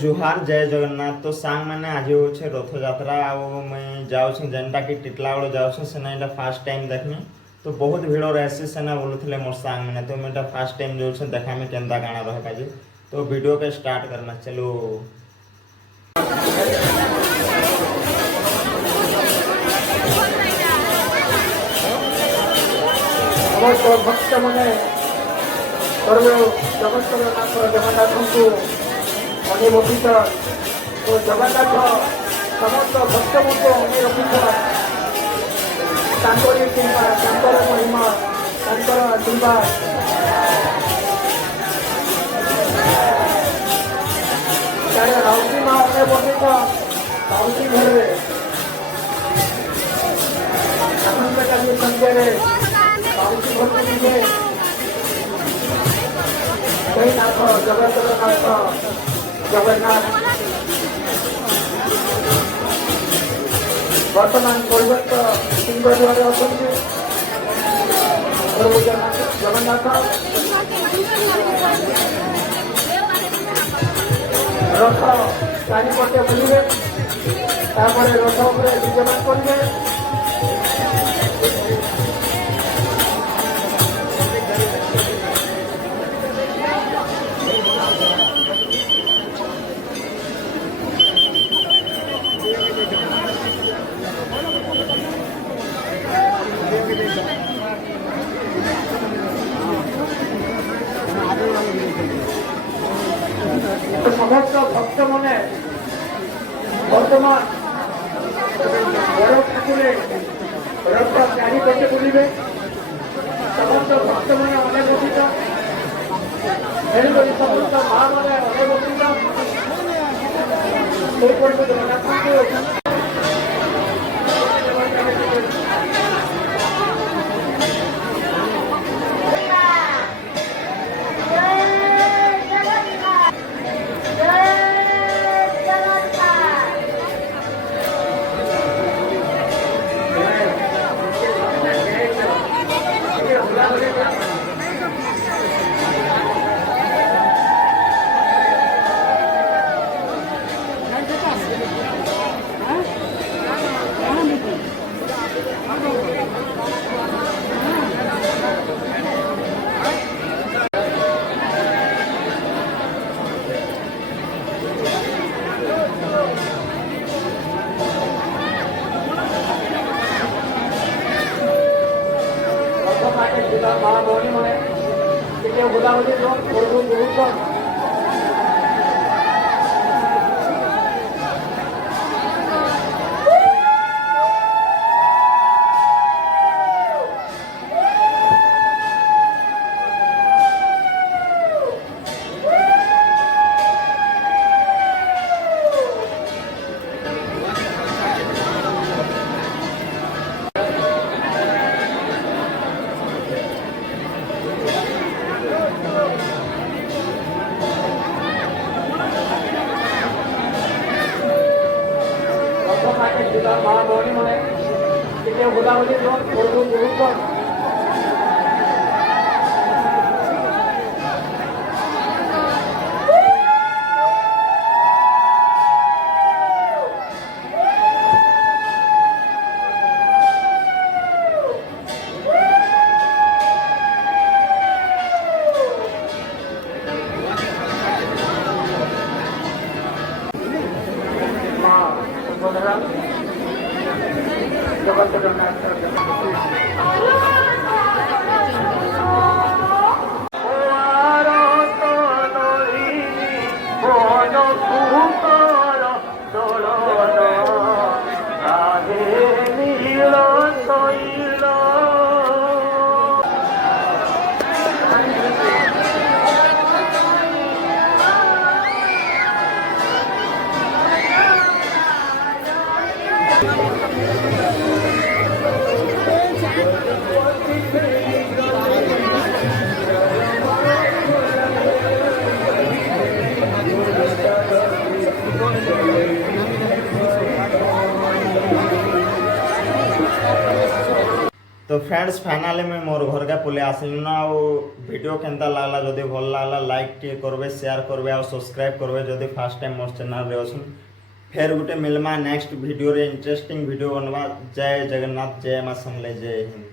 जुहार जय जगन्नाथ। तो सांग मैंने आज हो रथ यात्रा मुई जाऊँ जेनटा कि टिटलागढ़ जाऊँ से फास्ट टाइम देखनी। तो बहुत भीड़ रही सेना बोलूले मोर सांग मैंने। तो मुझे फास्ट टाइम जाऊँ देखा में केन्ता काଣା रहा जे। तो वीडियो के स्टार्ट करना चलो। समस्त भक्त मैंने सर्व जगत जगन्नाथ को अने रखिथ। तो जगन्नाथ समस्त भक्त को अने रखिथ। कृपा महिमा आशीर्वाद त्यारे राउती माँ अने बसिथ। राउती घर आसंता संध्या राउती घर को दिखे जयनाथ जगन्नाथ जगन्नाथ वर्तमान परिवर्तन सिंहद्वार जगन्नाथ रथ चारिपटे बुलिए रथ विजयमान करेंगे। समस्त भक्त मैंने बर्तमान बड़ ठाकुर रथ चारिपटे बुलिबे। समस्त भक्त मैंने अनेक बसित समस्त माँ मैंने अनेक बसित जगन्नाथ माँ भौणी मैंने बुलावली माँ भौणी मैंने बुलावली तो तो फ्रेंड्स फाइनाली मैं मोर घर के पले आसली ना वीडियो केनता लागला जदि भल लागला लाइक टे करबे शेयर करबे और सब्सक्राइब करबे जदि फर्स्ट टाइम मोर चैनल रे अछन फिर गुटे मिलमा नेक्स्ट वीडियो रे इंटरेस्टिंग वीडियो बनवा। जय जगन्नाथ जय मां समले जय हिंद।